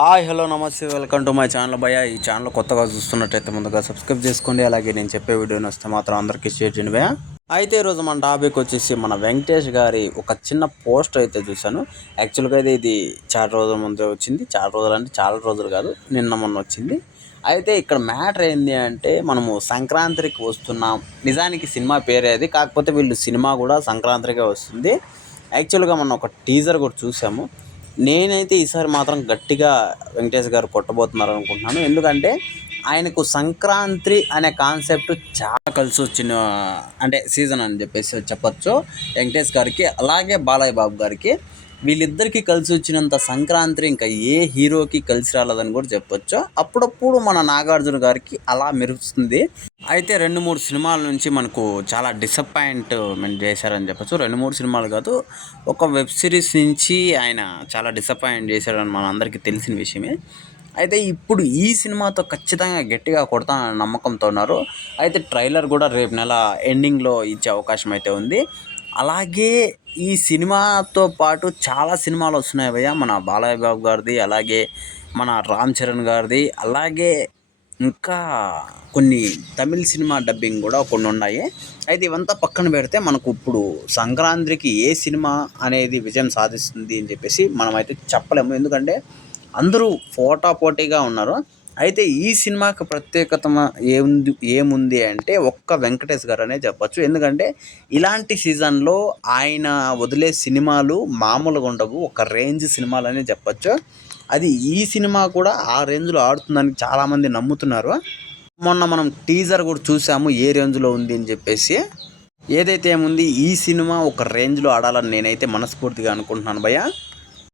Hi hello నమస్తే welcome to my channel భయ్య. ఈ ఛానల్ కొత్తగా చూస్తున్నట్టయితే ముందుగా సబ్స్క్రైబ్ చేసుకోండి. అలాగే నేను చెప్పే వీడియోని వస్తే మాత్రం అందరికీ షేర్ చేయండి భయ్య. అయితే ఈరోజు మన టాపిక్ వచ్చేసి మన వెంకటేష్ గారి ఒక చిన్న పోస్టర్ అయితే చూశాను. యాక్చువల్గా అయితే ఇది చాలా రోజుల ముందే వచ్చింది. చాలా రోజులు అంటే చాలా రోజులు కాదు, నిన్న మొన్న వచ్చింది. అయితే ఇక్కడ మ్యాటర్ ఏంటి అంటే మనము సంక్రాంతికి వస్తున్నాం. నిజానికి సినిమా పేరే అది, కాకపోతే వీళ్ళు సినిమా కూడా సంక్రాంతికే వస్తుంది. యాక్చువల్గా మనం ఒక టీజర్ కూడా చూసాము. నేనైతే ఈసారి మాత్రం గట్టిగా వెంకటేష్ గారు కొట్టబోతున్నారు అనుకుంటున్నాను. ఎందుకంటే ఆయనకు సంక్రాంతి అనే కాన్సెప్ట్ చాలా కలిసి వచ్చిన అంటే సీజన్ అని చెప్పేసి చెప్పచ్చు వెంకటేష్ గారికి, అలాగే బాలయ్య బాబు గారికి. వీళ్ళిద్దరికీ కలిసి వచ్చినంత సంక్రాంతి ఇంకా ఏ హీరోకి కలిసి రాలేదని కూడా చెప్పొచ్చు. అప్పుడప్పుడు మన నాగార్జున గారికి అలా మెరుస్తుంది. అయితే 2-3 సినిమాల నుంచి మనకు చాలా డిసప్పాయింట్మెంట్ చేశారని చెప్పచ్చు. 2-3 సినిమాలు కాదు, ఒక వెబ్ సిరీస్ నుంచి ఆయన చాలా డిసప్పాయింట్ చేశారని మన అందరికీ తెలిసిన విషయమే. అయితే ఇప్పుడు ఈ సినిమాతో ఖచ్చితంగా గట్టిగా కొడతానని నమ్మకంతో ఉన్నారు. అయితే ట్రైలర్ కూడా రేపు నెల ఎండింగ్లో ఇచ్చే అవకాశం అయితే ఉంది. అలాగే ఈ సినిమాతో పాటు చాలా సినిమాలు వస్తున్నాయి భయ్య. మన బాలయ్య బాబు గారిది, అలాగే మన రామ్ చరణ్ గారిది, అలాగే ఇంకా కొన్ని తమిళ్ సినిమా డబ్బింగ్ కూడా కొన్ని ఉన్నాయి. అయితే ఇవంతా పక్కన పెడితే మనకు ఇప్పుడు సంక్రాంతికి ఏ సినిమా అనేది విజయం సాధిస్తుంది అని చెప్పేసి మనమైతే చెప్పలేము. ఎందుకంటే అందరూ పోటాపోటీగా ఉన్నారు. అయితే ఈ సినిమాకి ప్రత్యేకత ఏముంది అంటే ఒక్క వెంకటేష్ గారు అనే చెప్పచ్చు. ఎందుకంటే ఇలాంటి సీజన్లో ఆయన వదిలే సినిమాలు మామూలుగా ఉండవు, ఒక రేంజ్ సినిమాలు అనే చెప్పచ్చు. అది ఈ సినిమా కూడా ఆ రేంజ్లో ఆడుతుందని చాలామంది నమ్ముతున్నారు. మొన్న మనం టీజర్ కూడా చూసాము ఏ రేంజ్లో ఉంది అని చెప్పేసి. ఏదైతే ఏముంది, ఈ సినిమా ఒక రేంజ్లో ఆడాలని నేనైతే మనస్ఫూర్తిగా అనుకుంటున్నాను భయ్య.